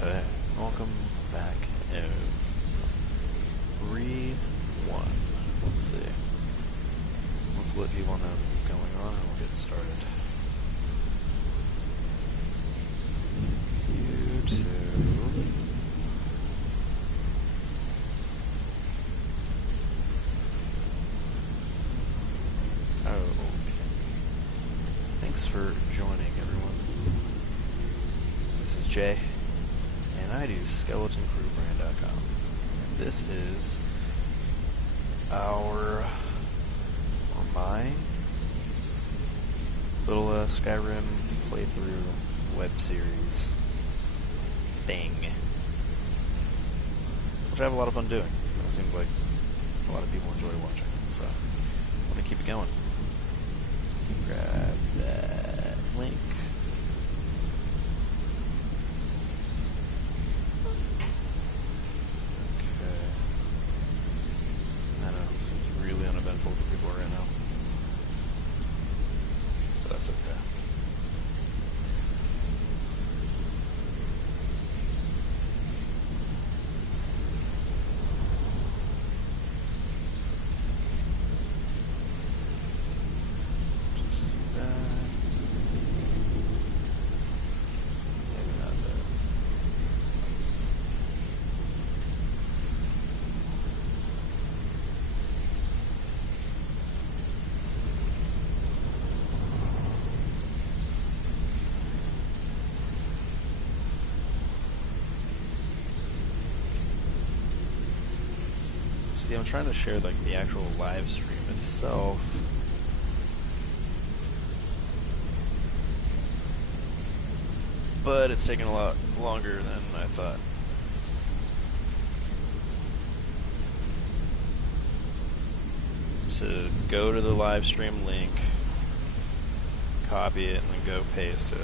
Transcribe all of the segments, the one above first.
Okay, welcome back in 3, 1. Let's see. Let's let people know this is going on and we'll get started. YouTube. Oh, okay. Thanks for joining, everyone. This is Jay, and I do SkeletonCrewBrand.com. And this is my little Skyrim playthrough web series thing, which I have a lot of fun doing. It seems like a lot of people enjoy watching, so I'm gonna keep it going. Grab that link. Okay. I know, this seems really uneventful for people right now. But that's okay. See, I'm trying to share like the actual live stream itself. But it's taking a lot longer than I thought. To go to the live stream link, copy it, and then go paste it.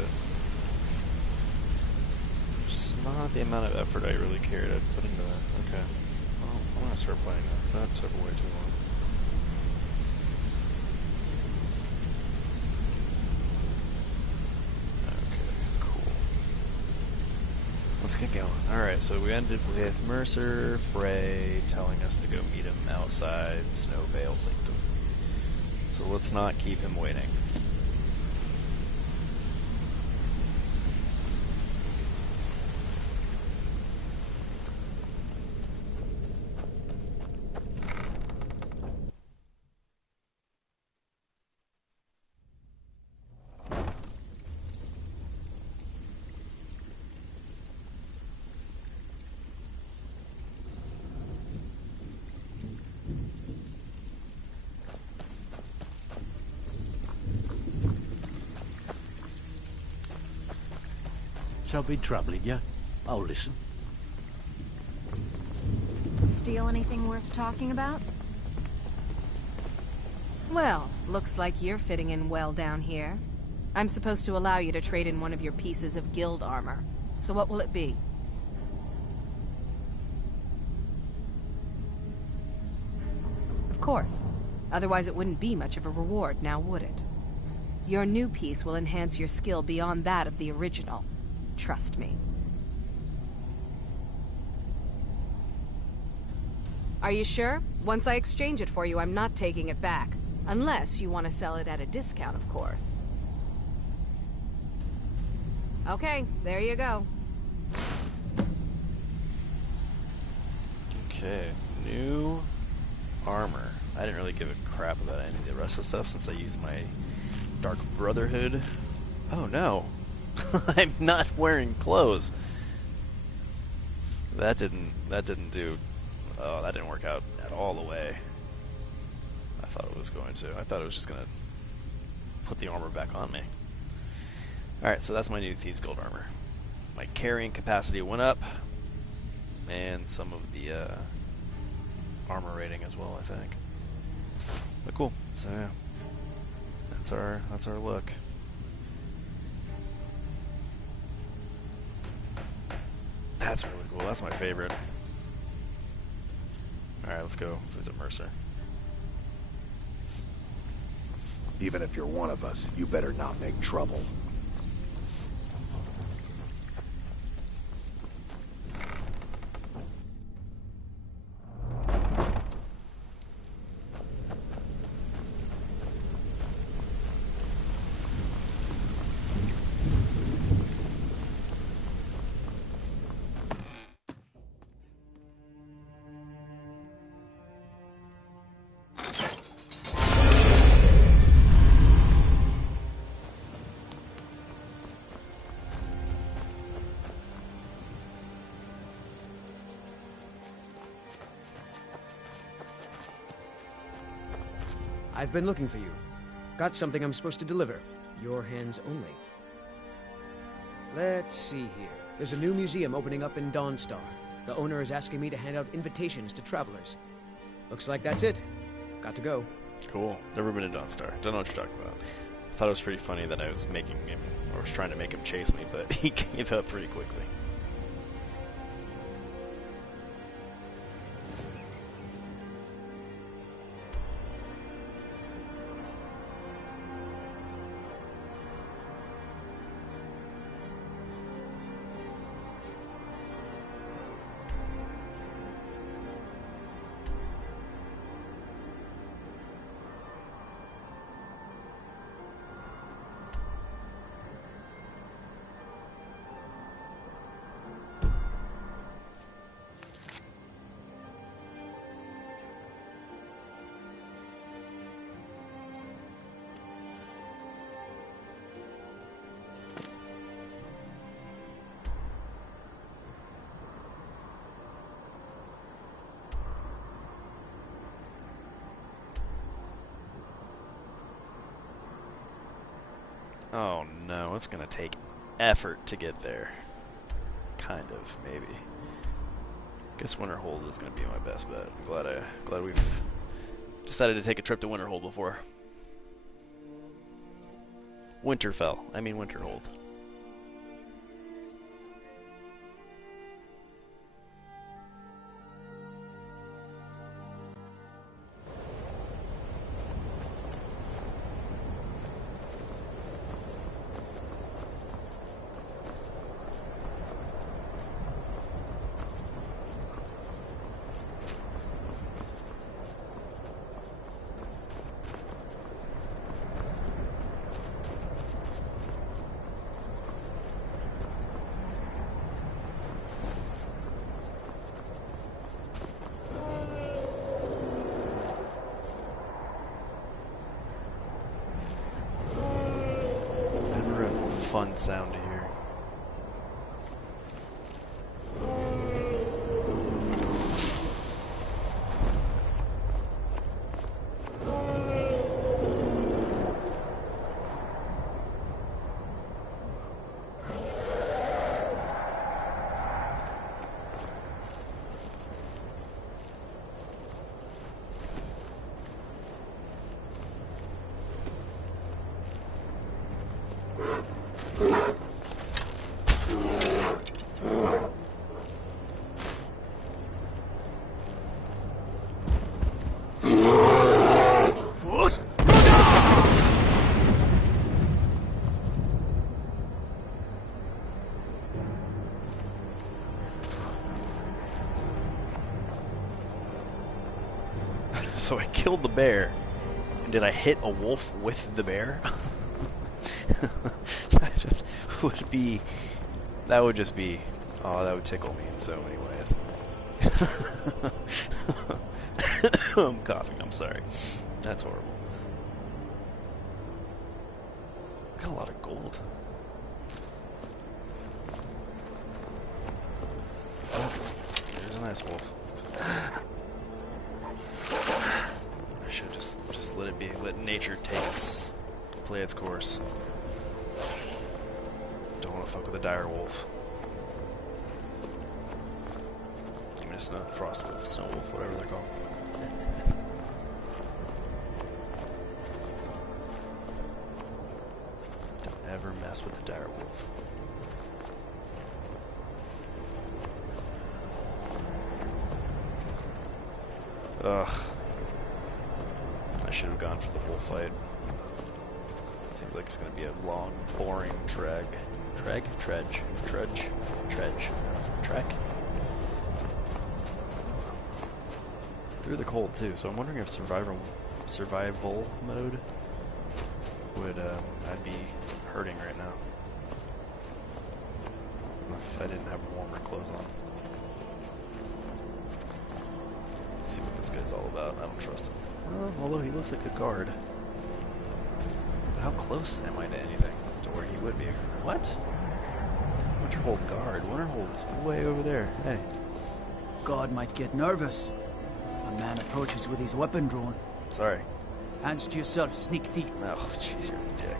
Just not the amount of effort I really cared to put into that. Okay. Well, I'm gonna start playing that, because that took way too long. Okay, cool. Let's get going. Alright, so we ended with Mercer Frey telling us to go meet him outside Snow Veil Sanctum. So let's not keep him waiting. Shall be troubling you. I'll listen. Steal anything worth talking about? Well, looks like you're fitting in well down here. I'm supposed to allow you to trade in one of your pieces of guild armor. So what will it be? Of course. Otherwise it wouldn't be much of a reward, now would it? Your new piece will enhance your skill beyond that of the original. Trust me. Are you sure? Once I exchange it for you, I'm not taking it back. Unless you want to sell it at a discount, of course. Okay, there you go. Okay, new armor. I didn't really give a crap about any of the rest of the stuff since I used my Dark Brotherhood. Oh no. I'm not wearing clothes. That didn't do. Oh, that didn't work out at all the way I thought it was going to. I thought it was just gonna put the armor back on me. Alright, so that's my new Thieves Guild armor. My carrying capacity went up, and some of the armor rating as well, I think. But cool. So yeah, that's our look. That's really cool. That's my favorite. Alright, let's go visit Mercer. Even if you're one of us, you better not make trouble. I've been looking for you. Got something I'm supposed to deliver. Your hands only. Let's see here. There's a new museum opening up in Dawnstar. The owner is asking me to hand out invitations to travelers. Looks like that's it. Got to go. Cool. Never been to Dawnstar. Don't know what you're talking about. I thought it was pretty funny that I was making him, or was trying to make him chase me, but he gave up pretty quickly. Oh no, it's gonna take effort to get there. Kind of, maybe. Guess Winterhold is gonna be my best bet. I'm glad we've decided to take a trip to Winterhold before. Winterfell. I mean Winterhold. Fun sound to hear. So I killed the bear. And did I hit a wolf with the bear? That would just be, oh, that would tickle me in so many ways. I'm coughing, I'm sorry. That's horrible. Got a lot of gold. Oh, there's a nice wolf. I should just let it be, let nature play its course. Don't want to fuck with a dire wolf. I mean, it's not frost wolf, snow wolf, whatever they're called. Don't ever mess with the dire wolf. Ugh. I should have gone for the bullfight. Seems like it's going to be a long, boring trek. Through the cold too, so I'm wondering if survival mode would, I'd be hurting right now. If I didn't have warmer clothes on. Let's see what this guy's all about. I don't trust him. Although he looks like a guard. But how close am I to anything? To where he would be? What? Winterhold guard. Winterhold's way over there. Hey. God might get nervous. A man approaches with his weapon drawn. Sorry. Hands to yourself, sneak thief. Oh, jeez, you're a dick.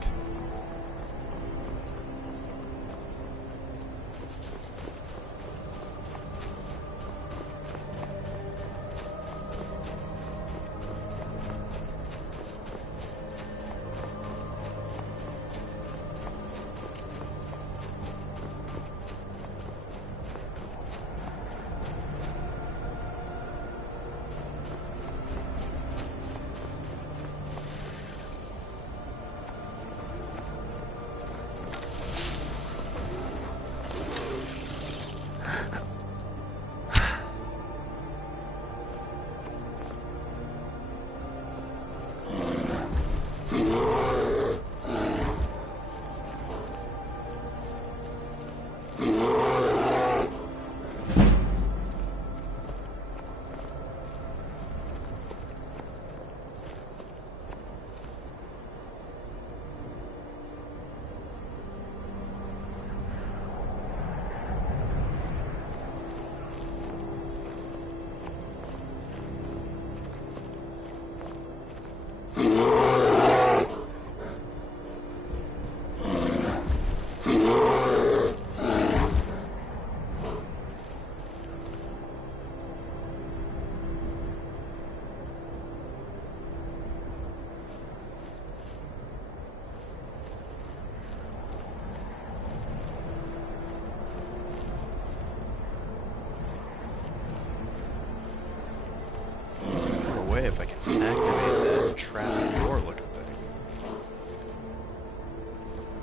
If I can activate that trap door looking thing.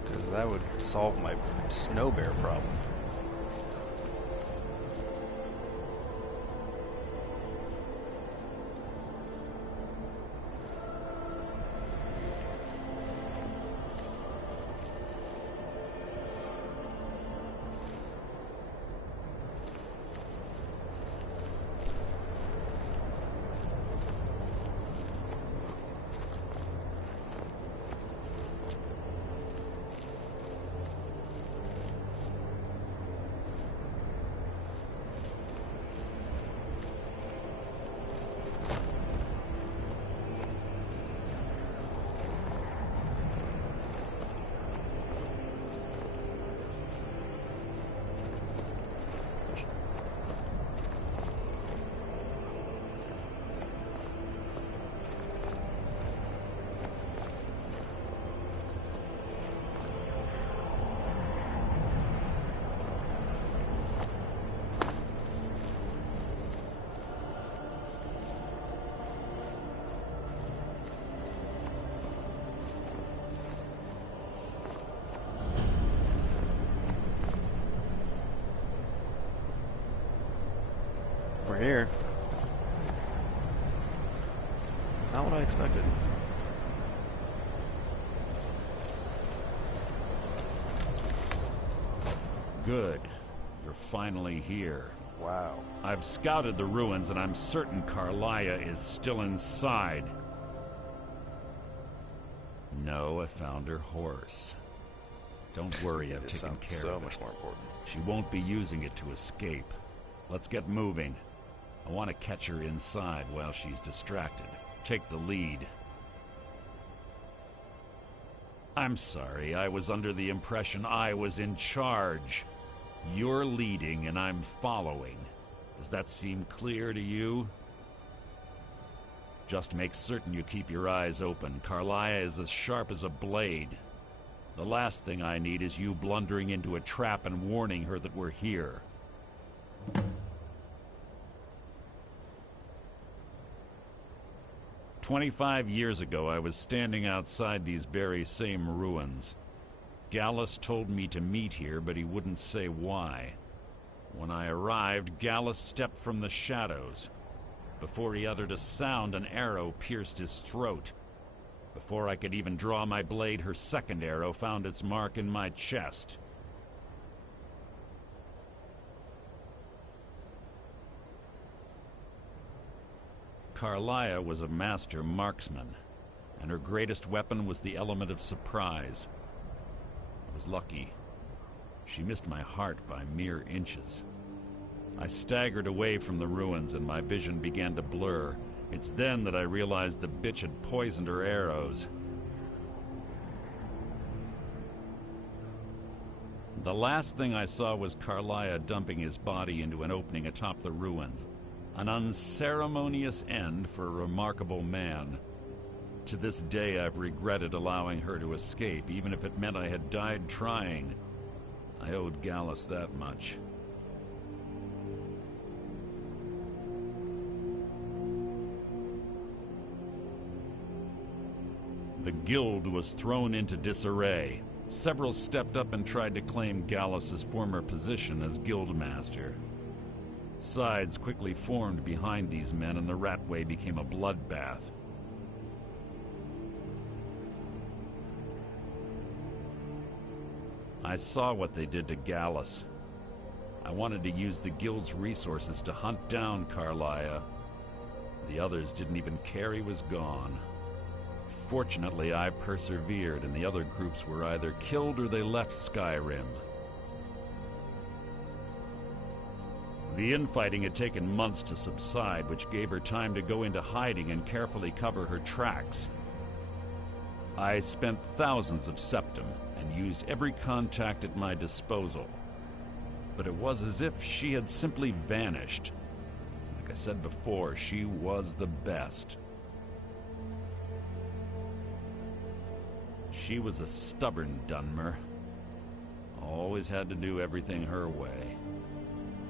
Because that would solve my snow bear problem. We're here. Not what I expected. Good. You're finally here. Wow. I've scouted the ruins and I'm certain Karliah is still inside. No, I found her horse. Don't worry, I've taken care so of it. much more important. She won't be using it to escape. Let's get moving. I want to catch her inside while she's distracted. Take the lead. I'm sorry, I was under the impression I was in charge. You're leading and I'm following. Does that seem clear to you? Just make certain you keep your eyes open. Karliah is as sharp as a blade. The last thing I need is you blundering into a trap and warning her that we're here. 25 years ago, I was standing outside these very same ruins. Gallus told me to meet here, but he wouldn't say why. When I arrived, Gallus stepped from the shadows. Before he uttered a sound, an arrow pierced his throat. Before I could even draw my blade, her second arrow found its mark in my chest. Karliah was a master marksman, and her greatest weapon was the element of surprise. I was lucky. She missed my heart by mere inches. I staggered away from the ruins and my vision began to blur. It's then that I realized the bitch had poisoned her arrows. The last thing I saw was Karliah dumping his body into an opening atop the ruins. An unceremonious end for a remarkable man. To this day, I've regretted allowing her to escape, even if it meant I had died trying. I owed Gallus that much. The guild was thrown into disarray. Several stepped up and tried to claim Gallus's former position as guildmaster. Sides quickly formed behind these men, and the Ratway became a bloodbath. I saw what they did to Gallus. I wanted to use the guild's resources to hunt down Karliah. The others didn't even care he was gone. Fortunately, I persevered, and the other groups were either killed or they left Skyrim. The infighting had taken months to subside, which gave her time to go into hiding and carefully cover her tracks. I spent thousands of septum and used every contact at my disposal. But it was as if she had simply vanished. Like I said before, she was the best. She was a stubborn Dunmer. Always had to do everything her way.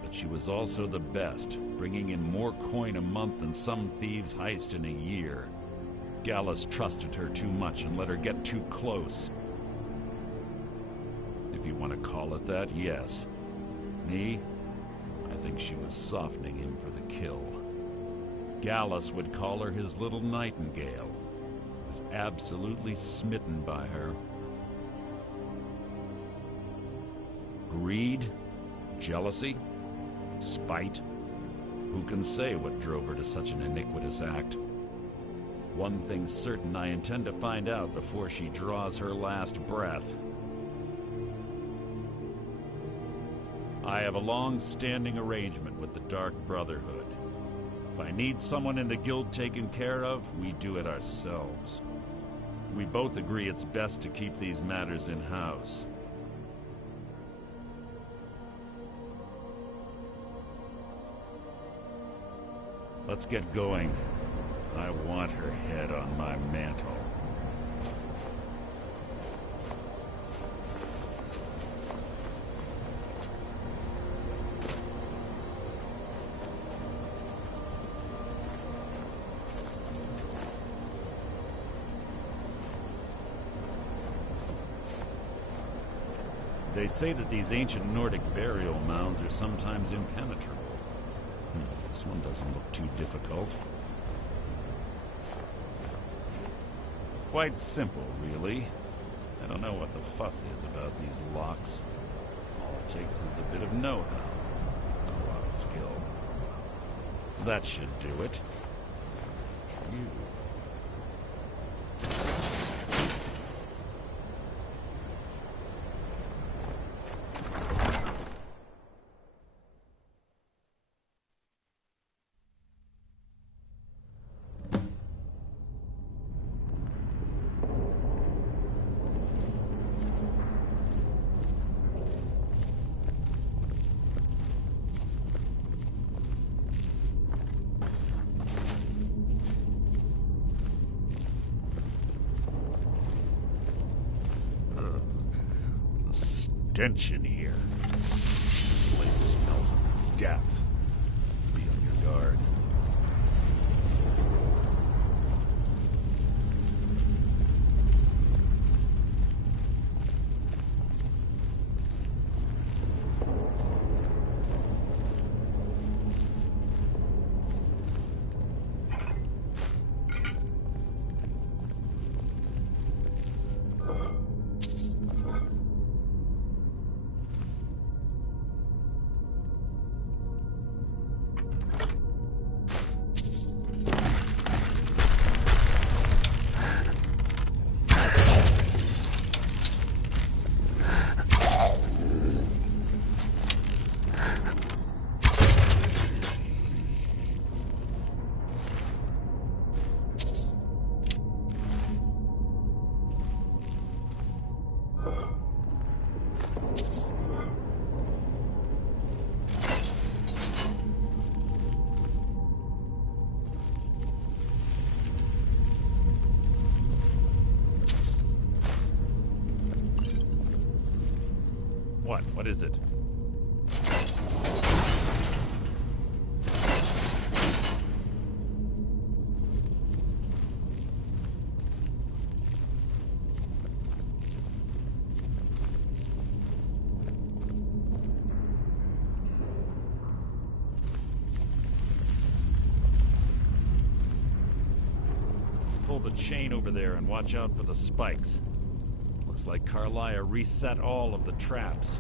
But she was also the best, bringing in more coin a month than some thieves heist in a year. Gallus trusted her too much and let her get too close. If you want to call it that, yes. Me? I think she was softening him for the kill. Gallus would call her his little nightingale. He was absolutely smitten by her. Greed? Jealousy? Spite? Who can say what drove her to such an iniquitous act? One thing's certain, I intend to find out before she draws her last breath. I have a long-standing arrangement with the Dark Brotherhood. If I need someone in the guild taken care of, we do it ourselves. We both agree it's best to keep these matters in-house. Let's get going. I want her head on my mantle. They say that these ancient Nordic burial mounds are sometimes impenetrable. This one doesn't look too difficult. Quite simple, really. I don't know what the fuss is about these locks. All it takes is a bit of know-how, and a lot of skill. That should do it. You. Stench in here. This place smells of death. Be on your guard. What? What is it? Pull the chain over there and watch out for the spikes. Looks like Karliah reset all of the traps.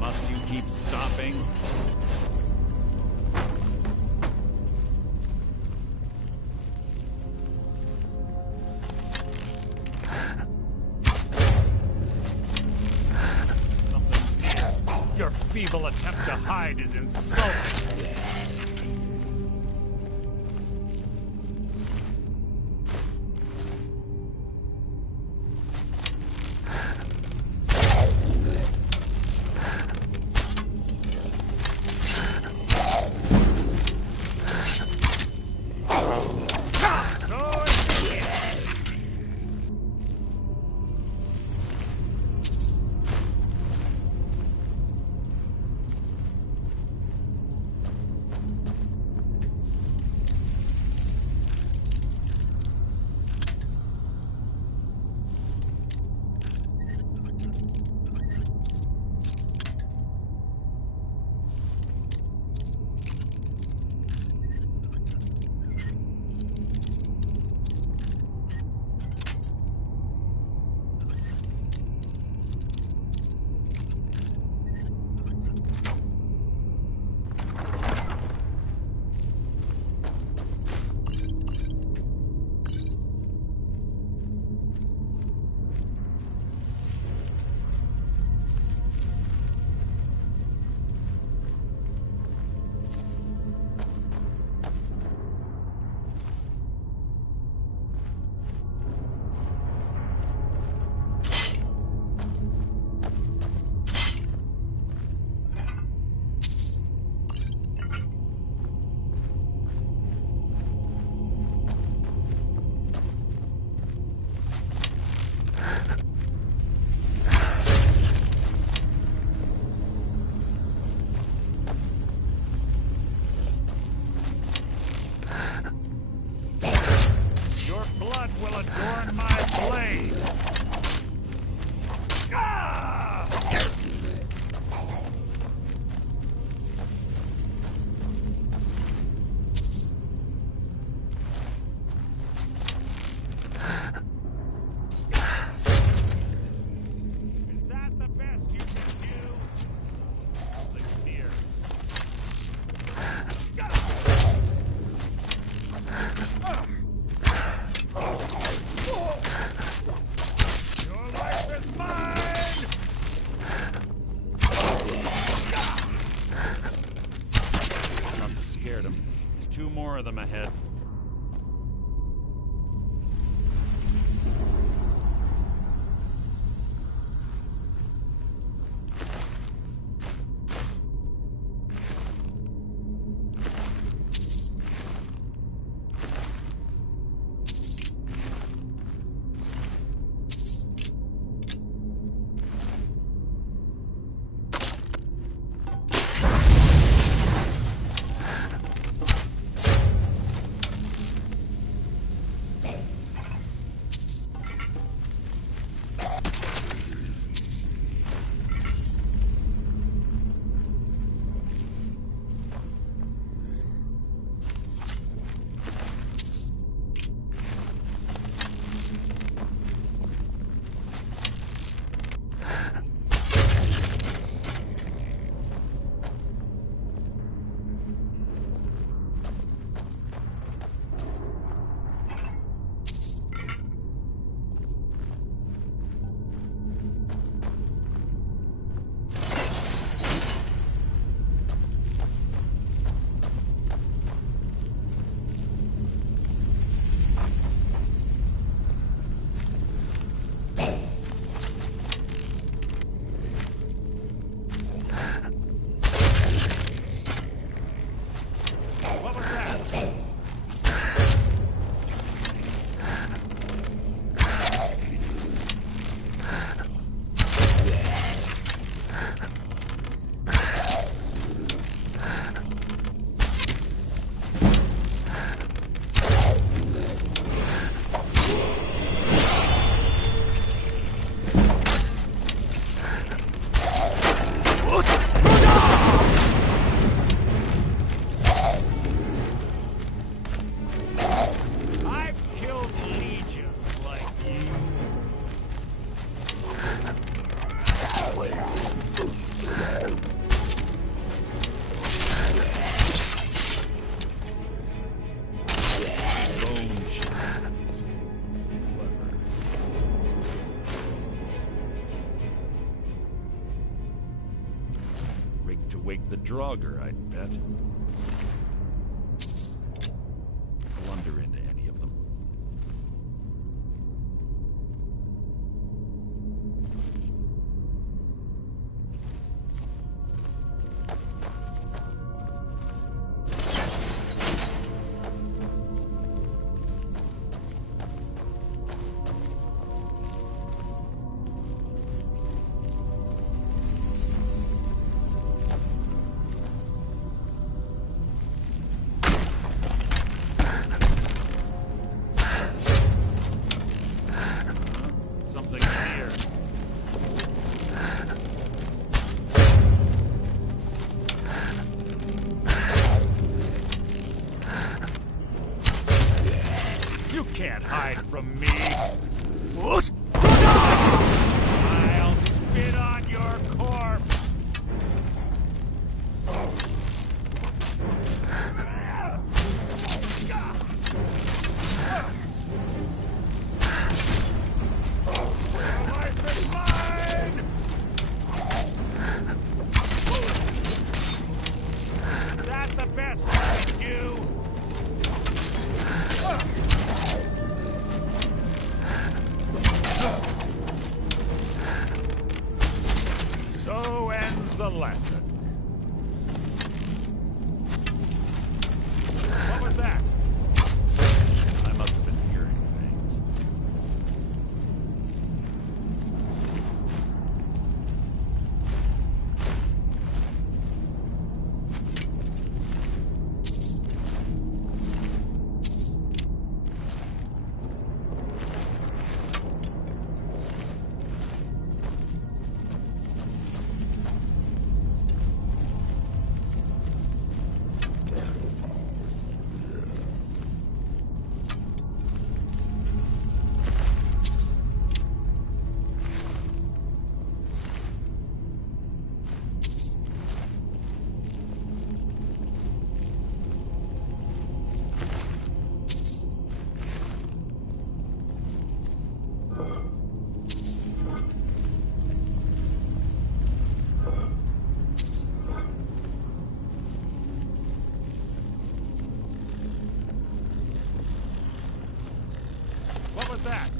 Must you keep stopping? Something's near. Your feeble attempt to hide is insulting. Your blood will adorn my blade. Ah! Is that the best you can do? Something's near. Your life is mine! Must have scared him. There's two more of them ahead. wake the Draugr, I'd bet. Blunder into any of them. Can't hide from me. I'll spit on your corpse. Life is mine. Is that the best I can do? So ends the lesson. What was that? I must have been hearing things. What was that?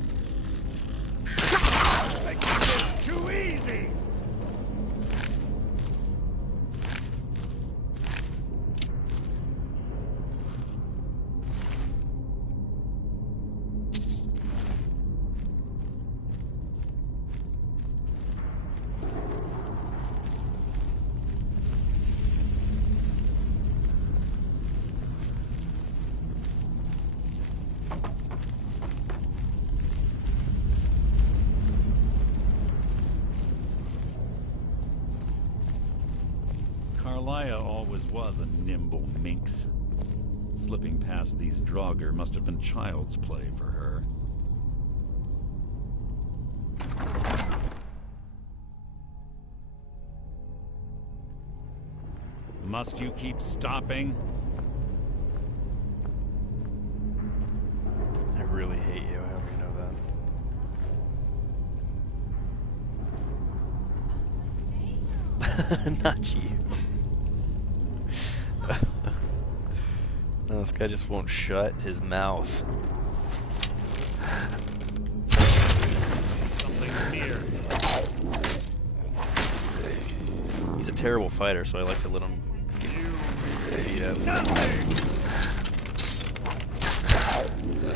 I keep this too easy! Karliah always was a nimble minx. Slipping past these Draugr must have been child's play for her. Must you keep stopping? I really hate you, however you know that. Not you. No, this guy just won't shut his mouth. Something near. He's a terrible fighter, so I like to let him get beat up. I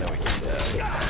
know we can do that.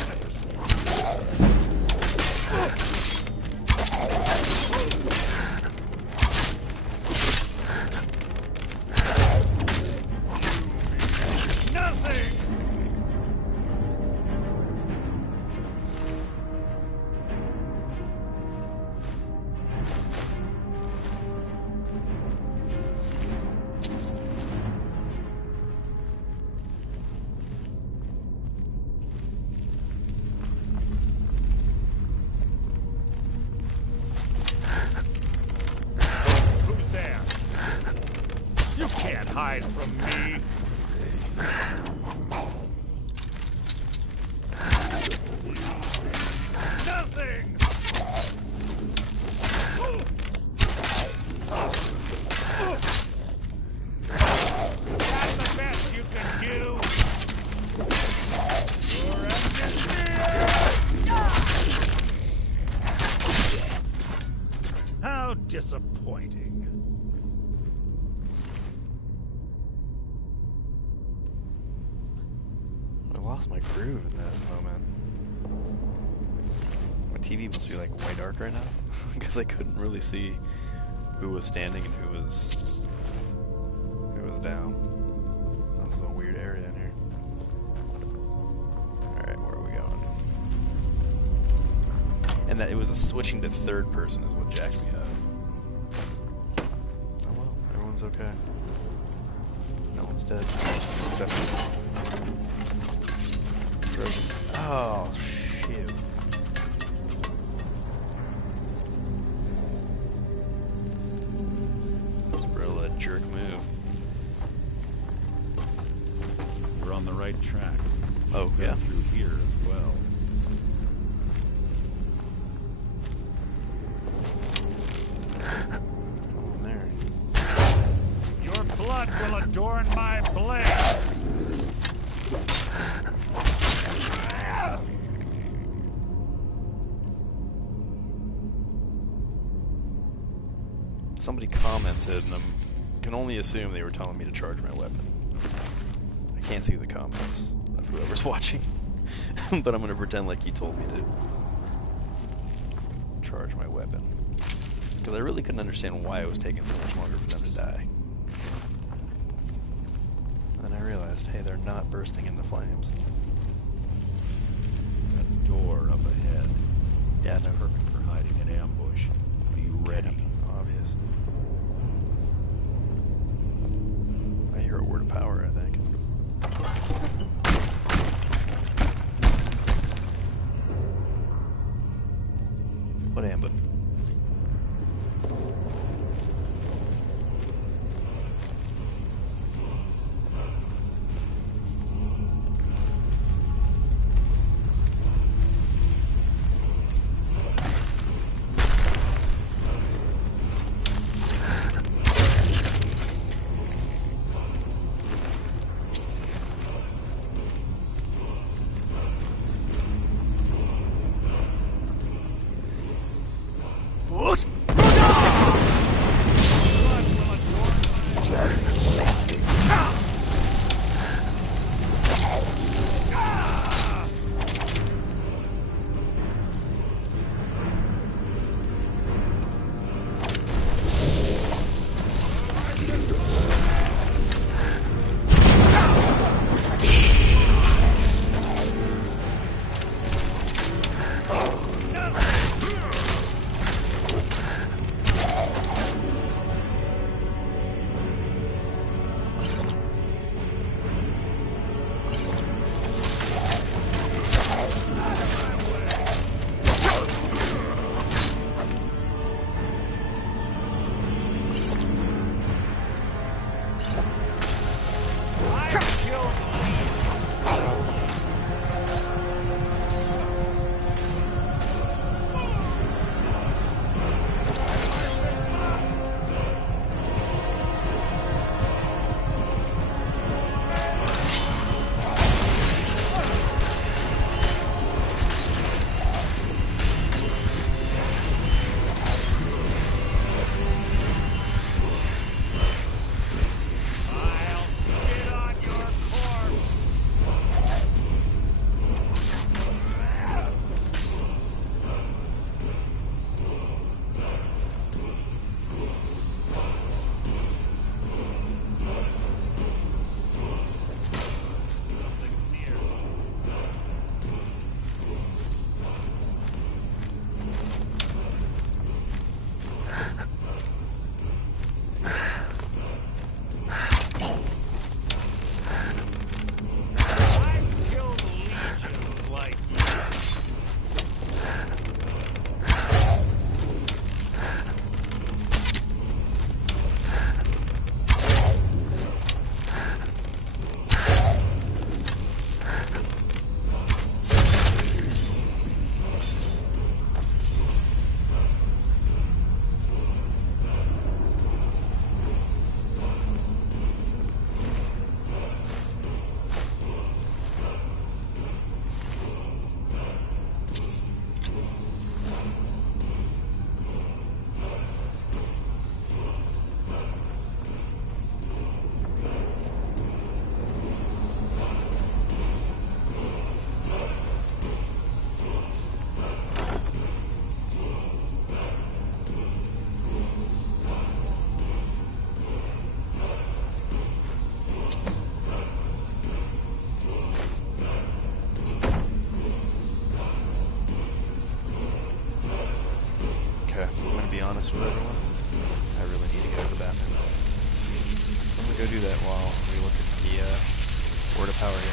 Hide from me. Nothing. disappointing. I lost my groove in that moment. My TV must be like way dark right now because I couldn't really see who was standing and who was down. That's a little weird area in here. Alright, where are we going? And that it was a switching to third person is what jacked me up. Oh well, everyone's okay. No one's dead. Except for... Oh, shoot. That's a real jerk move. We're on the right track. Oh, Go yeah? through here as well. What's going on there? Your blood will adorn my blade! Somebody commented, and I can only assume they were telling me to charge my weapon. I can't see the comments of whoever's watching, but I'm going to pretend like you told me to charge my weapon. Because I really couldn't understand why it was taking so much longer for them to die. And then I realized, hey, they're not bursting into flames. That door up ahead. Yeah, no, Perfect for hiding an ambush. Be ready. obvious. I hear a word of power, I think. What ambush? power here.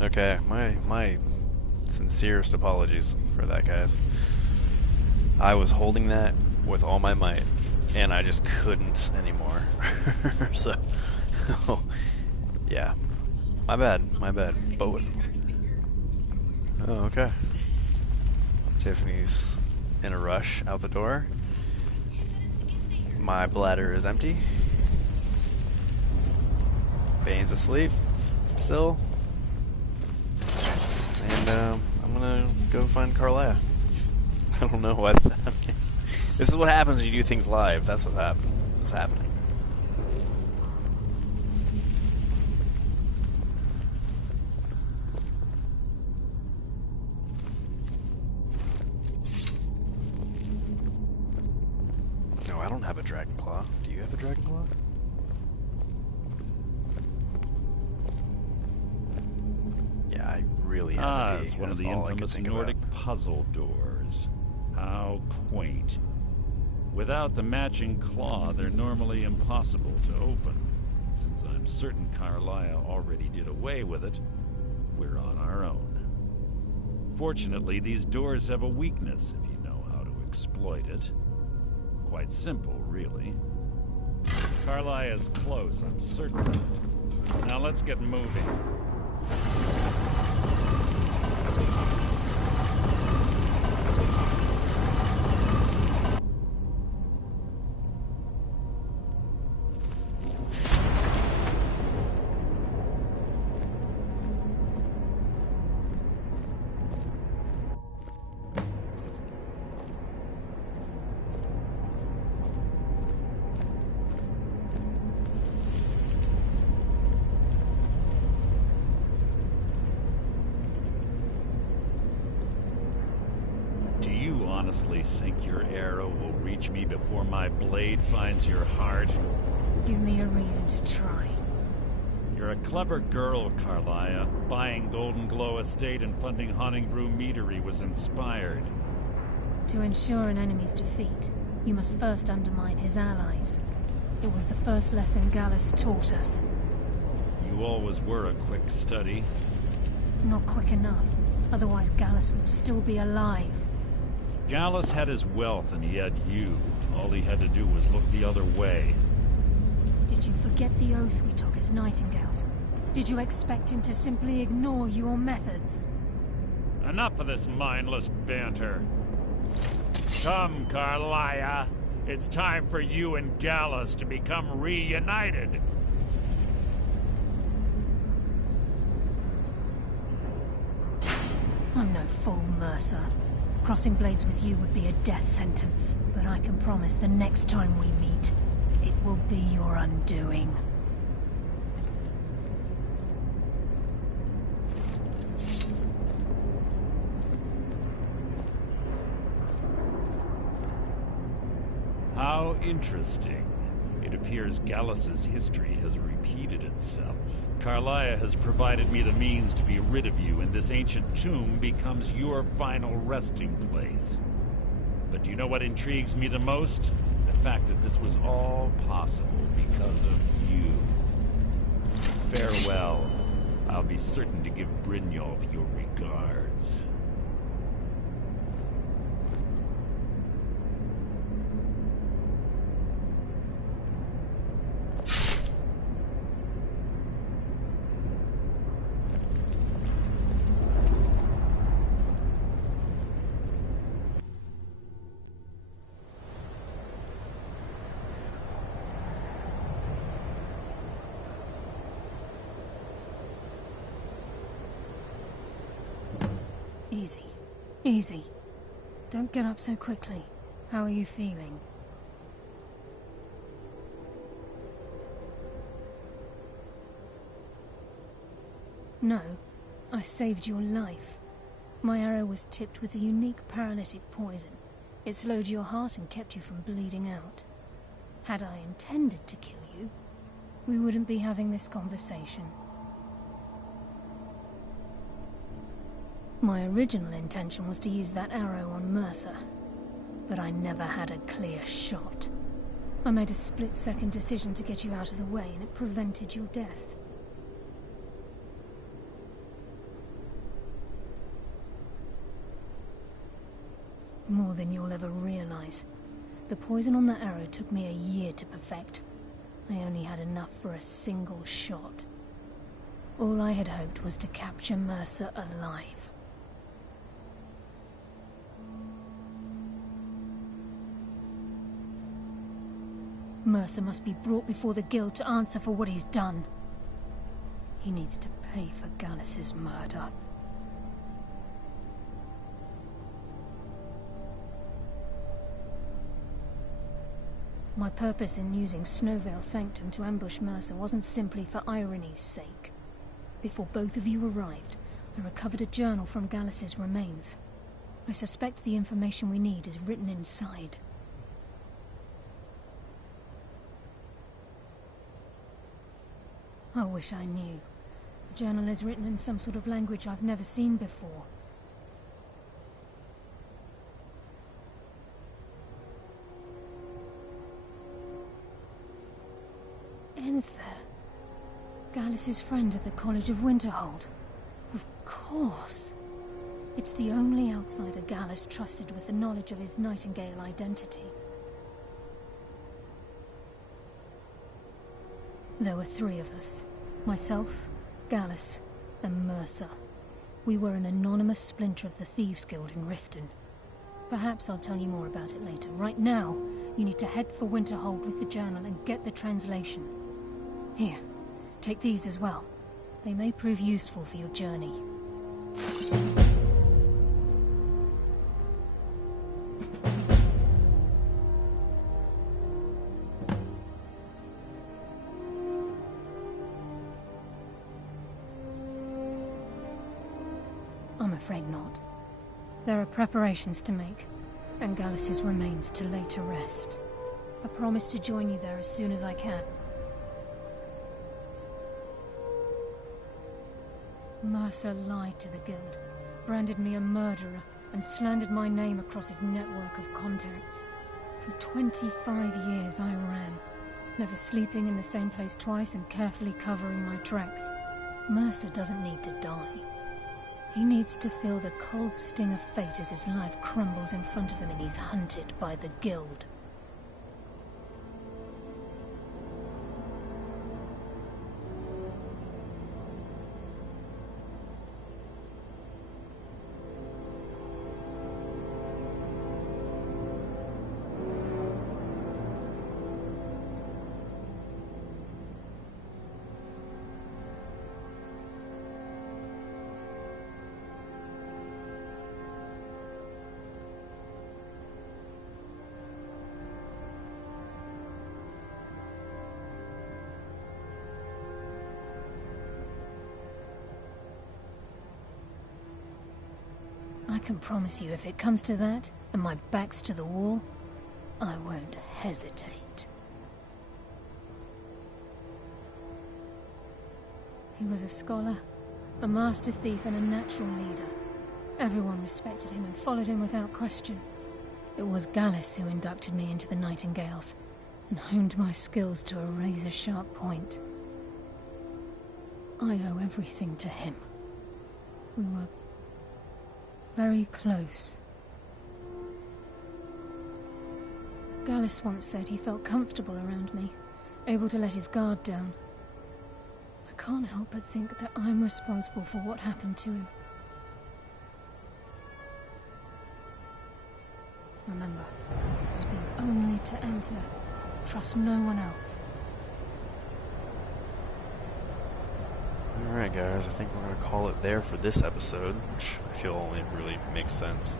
Okay, my sincerest apologies for that, guys. I was holding that with all my might, and I just couldn't anymore. So, yeah, my bad. But, oh, okay. Tiffany's in a rush out the door. My bladder is empty. Bane's asleep still. And I'm gonna go find Karliah. I don't know what. This is what happens when you do things live. That's what's happening. No, I don't have a dragon claw. Do you have a dragon claw? Yeah, I really have a key. It's one of the infamous Nordic puzzle doors. How quaint. Without the matching claw, they're normally impossible to open. Since I'm certain Karliah already did away with it, we're on our own. Fortunately, these doors have a weakness if you know how to exploit it. Quite simple, really. Karliah is close, I'm certain of it. Now let's get moving. honestly think your arrow will reach me before my blade finds your heart? Give me a reason to try. You're a clever girl, Karliah. Buying Golden Glow Estate and funding Honningbrew Meadery was inspired. To ensure an enemy's defeat, you must first undermine his allies. It was the first lesson Gallus taught us. You always were a quick study. Not quick enough. Otherwise Gallus would still be alive. Gallus had his wealth and he had you. All he had to do was look the other way. Did you forget the oath we took as Nightingales? Did you expect him to simply ignore your methods? Enough of this mindless banter. Come, Karliah. It's time for you and Gallus to become reunited. I'm no fool, Mercer. Crossing blades with you would be a death sentence, but I can promise the next time we meet, it will be your undoing. How interesting. It appears Gallus's history has repeated itself. Karliah has provided me the means to be rid of you, and this ancient tomb becomes your final resting place. But do you know what intrigues me the most? The fact that this was all possible because of you. Farewell. I'll be certain to give Brynjolf your regards. Easy. Easy. Don't get up so quickly. How are you feeling? No, I saved your life. My arrow was tipped with a unique paralytic poison. It slowed your heart and kept you from bleeding out. Had I intended to kill you, we wouldn't be having this conversation. My original intention was to use that arrow on Mercer, but I never had a clear shot. I made a split-second decision to get you out of the way, and it prevented your death. More than you'll ever realize. The poison on that arrow took me a year to perfect. I only had enough for a single shot. All I had hoped was to capture Mercer alive. Mercer must be brought before the Guild to answer for what he's done. He needs to pay for Gallus's murder. My purpose in using Snow Veil Sanctum to ambush Mercer wasn't simply for irony's sake. Before both of you arrived, I recovered a journal from Gallus's remains. I suspect the information we need is written inside. I wish I knew. The journal is written in some sort of language I've never seen before. Enther. Gallus's friend at the College of Winterhold. Of course. It's the only outsider Gallus trusted with the knowledge of his Nightingale identity. There were three of us. Myself, Gallus, and Mercer. We were an anonymous splinter of the Thieves Guild in Riften. Perhaps I'll tell you more about it later. Right now, you need to head for Winterhold with the journal and get the translation. Here, take these as well. They may prove useful for your journey. I'm afraid not. There are preparations to make. and Gallus's remains to lay to rest. I promise to join you there as soon as I can. Mercer lied to the Guild, branded me a murderer, and slandered my name across his network of contacts. For 25 years I ran, never sleeping in the same place twice and carefully covering my tracks. Mercer doesn't need to die. He needs to feel the cold sting of fate as his life crumbles in front of him and he's hunted by the Guild. I can promise you, if it comes to that, and my back's to the wall, I won't hesitate. He was a scholar, a master thief, and a natural leader. Everyone respected him and followed him without question. It was Gallus who inducted me into the Nightingales, and honed my skills to a razor-sharp point. I owe everything to him. We were very close. Gallus once said he felt comfortable around me, able to let his guard down. I can't help but think that I'm responsible for what happened to him. Remember, speak only to Anther. Trust no one else. Alright guys, I think we're going to call it there for this episode, which I feel only really makes sense.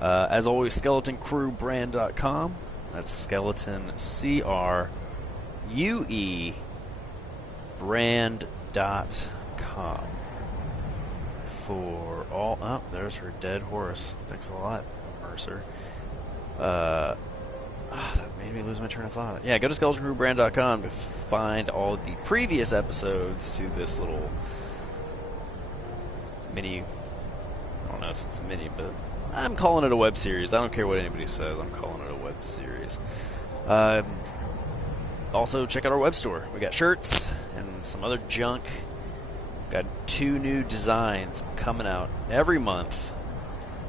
As always, SkeletonCrewBrand.com. That's Skeleton, C-R-U-E, brand.com. For all... Oh, there's her dead horse. Thanks a lot, Mercer. That made me lose my train of thought. Yeah, go to SkeletonCrewBrand.com to find all the previous episodes to this little mini... I don't know if it's a mini, but I'm calling it a web series. I don't care what anybody says. I'm calling it a web series. Also, check out our web store. We got shirts and some other junk. Got 2 new designs coming out every month.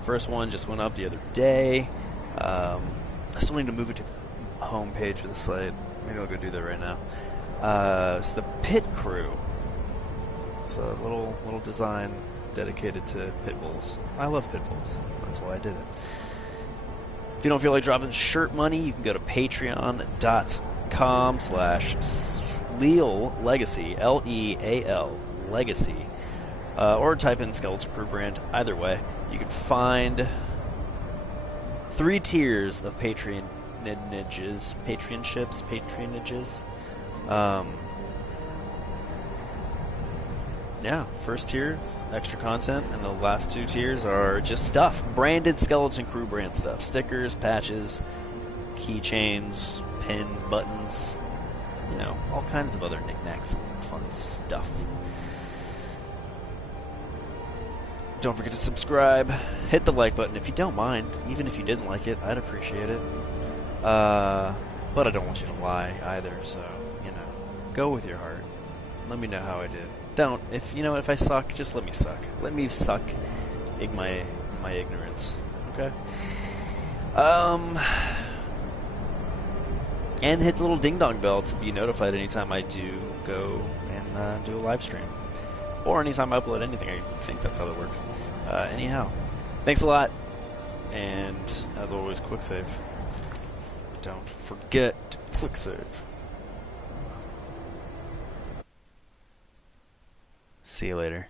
First one just went up the other day. I still need to move it to the home page of the site. Maybe I'll go do that right now. It's the Pit Crew. It's a little design dedicated to pit bulls. I love pit bulls. That's why I did it. If you don't feel like dropping shirt money, you can go to patreon.com/Leal Legacy, L-E-A-L Legacy, or type in Skeleton Crew Brand. Either way, you can find 3 tiers of patronages. Yeah, first tier is extra content, and the last 2 tiers are just stuff. Branded Skeleton Crew Brand stuff. Stickers, patches, keychains, pins, buttons, you know, all kinds of other knickknacks and fun stuff. Don't forget to subscribe. Hit the like button if you don't mind. Even if you didn't like it, I'd appreciate it. But I don't want you to lie either, so, you know, go with your heart. Let me know how I did. Don't. If I suck, just let me suck. Let me suck in my ignorance. Okay? And hit the little ding-dong bell to be notified anytime I do go and do a live stream. Or anytime I upload anything. I think that's how it works. Anyhow, thanks a lot. And, as always, quick save. Don't forget to quick save. See you later.